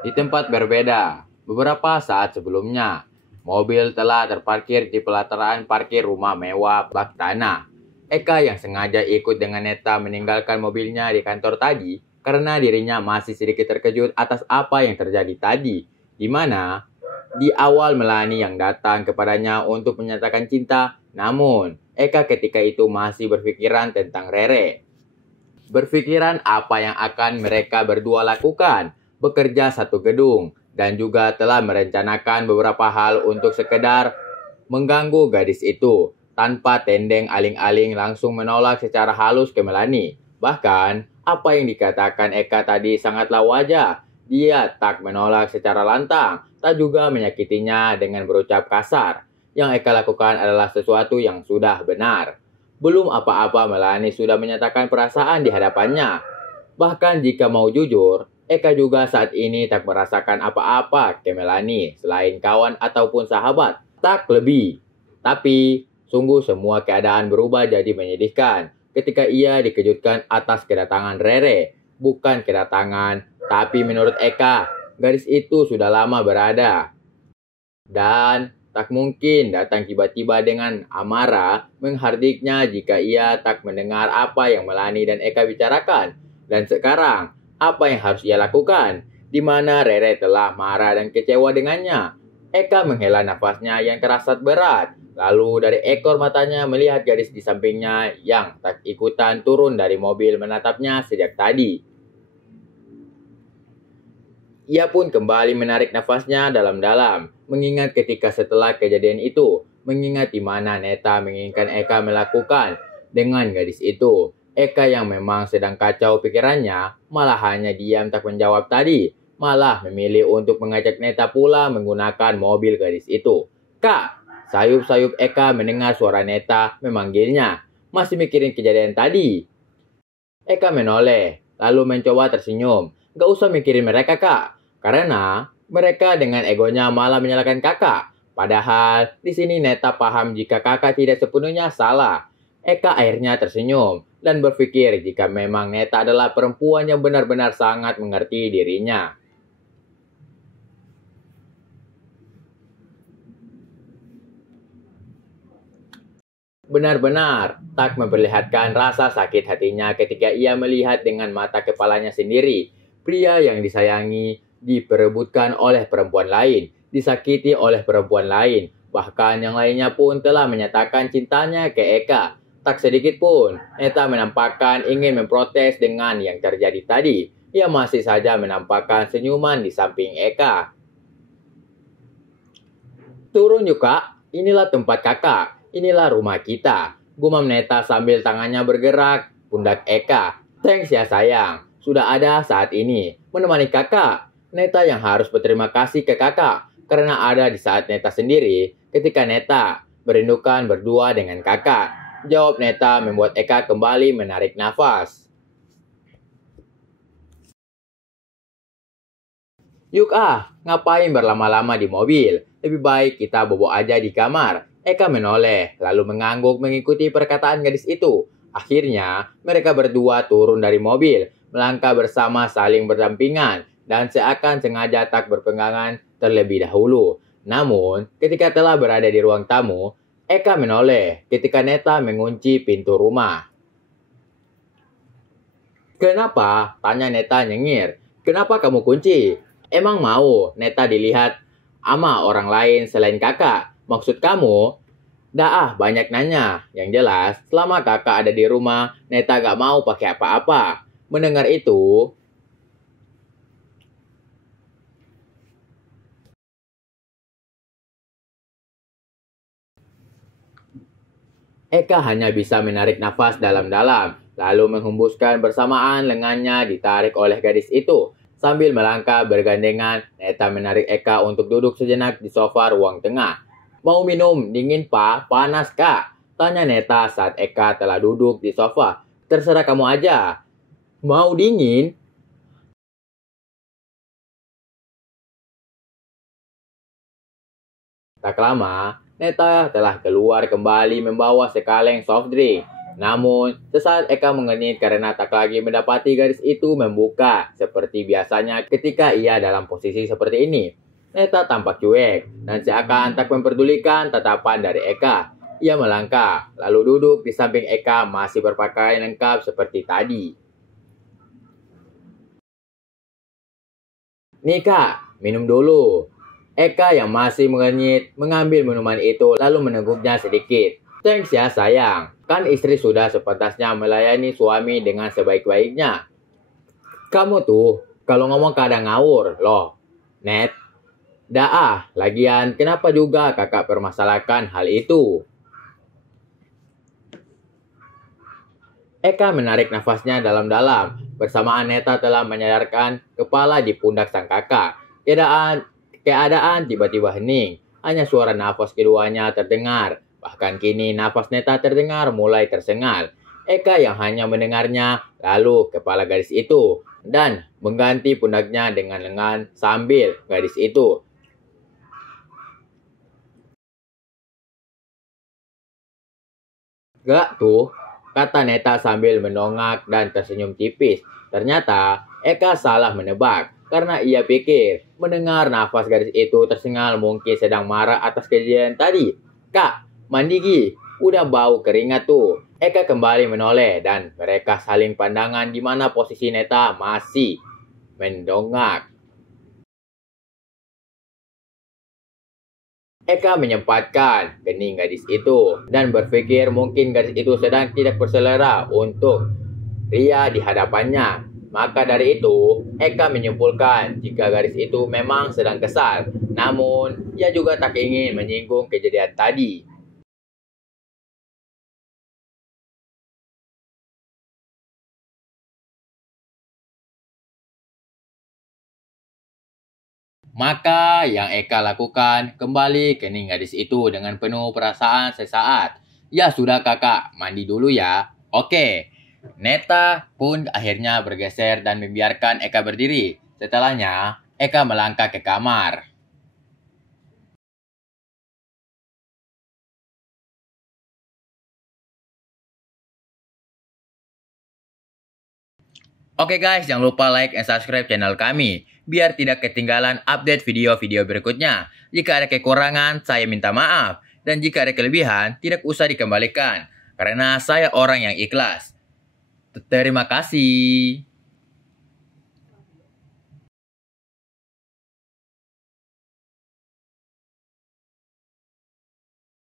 Di tempat berbeda, beberapa saat sebelumnya, mobil telah terparkir di pelataran parkir rumah mewah bak tanah. Eka yang sengaja ikut dengan Neta meninggalkan mobilnya di kantor tadi karena dirinya masih sedikit terkejut atas apa yang terjadi tadi, di mana di awal Melani yang datang kepadanya untuk menyatakan cinta, namun Eka ketika itu masih berpikiran tentang Rere. Berpikiran apa yang akan mereka berdua lakukan, bekerja satu gedung, dan juga telah merencanakan beberapa hal untuk sekedar mengganggu gadis itu, tanpa tendeng aling-aling langsung menolak secara halus ke Melani. Bahkan, apa yang dikatakan Eka tadi sangatlah wajar. Dia tak menolak secara lantang, tak juga menyakitinya dengan berucap kasar. Yang Eka lakukan adalah sesuatu yang sudah benar. Belum apa-apa Melani sudah menyatakan perasaan di hadapannya. Bahkan jika mau jujur, Eka juga saat ini tak merasakan apa-apa ke Melani selain kawan ataupun sahabat. Tak lebih. Tapi, sungguh semua keadaan berubah jadi menyedihkan ketika ia dikejutkan atas kedatangan Rere. Bukan kedatangan, tapi menurut Eka, gadis itu sudah lama berada. Dan tak mungkin datang tiba-tiba dengan amarah menghardiknya jika ia tak mendengar apa yang Melani dan Eka bicarakan. Dan sekarang, apa yang harus ia lakukan? Di mana Rere telah marah dan kecewa dengannya. Eka menghela nafasnya yang terasa berat. Lalu dari ekor matanya melihat gadis di sampingnya yang tak ikutan turun dari mobil menatapnya sejak tadi. Ia pun kembali menarik nafasnya dalam-dalam, mengingat ketika setelah kejadian itu, mengingat di mana Neta menginginkan Eka melakukan dengan gadis itu. Eka yang memang sedang kacau pikirannya, malah hanya diam tak menjawab tadi, malah memilih untuk mengajak Neta pula menggunakan mobil gadis itu. Kak, sayup-sayup Eka mendengar suara Neta memanggilnya. Masih mikirin kejadian tadi. Eka menoleh, lalu mencoba tersenyum. Gak usah mikirin mereka, Kak. Karena mereka dengan egonya malah menyalahkan kakak. Padahal di sini Neta paham jika kakak tidak sepenuhnya salah. Eka akhirnya tersenyum dan berpikir jika memang Neta adalah perempuan yang benar-benar sangat mengerti dirinya. Benar-benar tak memperlihatkan rasa sakit hatinya ketika ia melihat dengan mata kepalanya sendiri. Pria yang disayangi diperebutkan oleh perempuan lain, disakiti oleh perempuan lain. Bahkan yang lainnya pun telah menyatakan cintanya ke Eka. Tak sedikit pun, Neta menampakkan ingin memprotes dengan yang terjadi tadi. Ia masih saja menampakkan senyuman di samping Eka. Turun yuk kak, inilah tempat kakak, inilah rumah kita. Gumam Neta sambil tangannya bergerak, pundak Eka. Thanks ya sayang, sudah ada saat ini, menemani kakak. Neta yang harus berterima kasih ke kakak, karena ada di saat Neta sendiri, ketika Neta berindukan berdua dengan kakak. Jawab Neta membuat Eka kembali menarik nafas. Yuk ngapain berlama-lama di mobil? Lebih baik kita bobo aja di kamar. Eka menoleh, lalu mengangguk mengikuti perkataan gadis itu. Akhirnya, mereka berdua turun dari mobil, melangkah bersama saling berdampingan, dan seakan sengaja tak berpegangan terlebih dahulu. Namun, ketika telah berada di ruang tamu, Eka menoleh ketika Neta mengunci pintu rumah. Kenapa? Tanya Neta nyengir. Kenapa kamu kunci? Emang mau Neta dilihat ama orang lain selain kakak? Maksud kamu? Dah banyak nanya. Yang jelas, selama kakak ada di rumah, Neta gak mau pakai apa-apa. Mendengar itu, Eka hanya bisa menarik nafas dalam-dalam, lalu menghembuskan bersamaan lengannya ditarik oleh gadis itu. Sambil melangkah bergandengan, Neta menarik Eka untuk duduk sejenak di sofa ruang tengah. Mau minum dingin pak? Panas kak? Tanya Neta saat Eka telah duduk di sofa. Terserah kamu aja. Mau dingin? Tak lama, Neta telah keluar kembali membawa sekaleng soft drink. Namun, sesaat Eka mengenit karena tak lagi mendapati garis itu membuka. Seperti biasanya ketika ia dalam posisi seperti ini. Neta tampak cuek dan seakan tak memperdulikan tatapan dari Eka. Ia melangkah, lalu duduk di samping Eka masih berpakaian lengkap seperti tadi. "Nih kak, minum dulu." Eka yang masih mengenyit mengambil minuman itu lalu meneguknya sedikit. "Thanks ya sayang, kan istri sudah sepantasnya melayani suami dengan sebaik-baiknya." "Kamu tuh kalau ngomong kadang ngawur loh, Net." "Dah lagian kenapa juga kakak permasalahkan hal itu?" Eka menarik nafasnya dalam-dalam. Bersamaan Neta telah menyadarkan kepala di pundak sang kakak. Keadaan tiba-tiba hening. Hanya suara nafas keduanya terdengar. Bahkan kini nafas Neta terdengar mulai tersengal. Eka yang hanya mendengarnya, lalu kepala gadis itu. Dan mengganti pundaknya dengan lengan sambil gadis itu. "Gak tuh," kata Neta sambil mendongak dan tersenyum tipis. Ternyata Eka salah menebak. Karena ia pikir mendengar nafas gadis itu tersengal mungkin sedang marah atas kejadian tadi. "Kak, mandi Gi, udah bau keringat tuh." Eka kembali menoleh dan mereka saling pandangan di mana posisi Neta masih mendongak. Eka menyempatkan kening gadis itu dan berpikir mungkin gadis itu sedang tidak berselera untuk Ria di hadapannya. Maka dari itu, Eka menyimpulkan jika gadis itu memang sedang kesal. Namun, ia juga tak ingin menyinggung kejadian tadi. Maka yang Eka lakukan, kembali kening gadis itu dengan penuh perasaan sesaat. "Ya sudah kakak, mandi dulu ya." "Oke." Neta pun akhirnya bergeser dan membiarkan Eka berdiri. Setelahnya, Eka melangkah ke kamar. Oke guys, jangan lupa like dan subscribe channel kami, biar tidak ketinggalan update video-video berikutnya. Jika ada kekurangan, saya minta maaf. Dan jika ada kelebihan, tidak usah dikembalikan. Karena saya orang yang ikhlas. Terima kasih.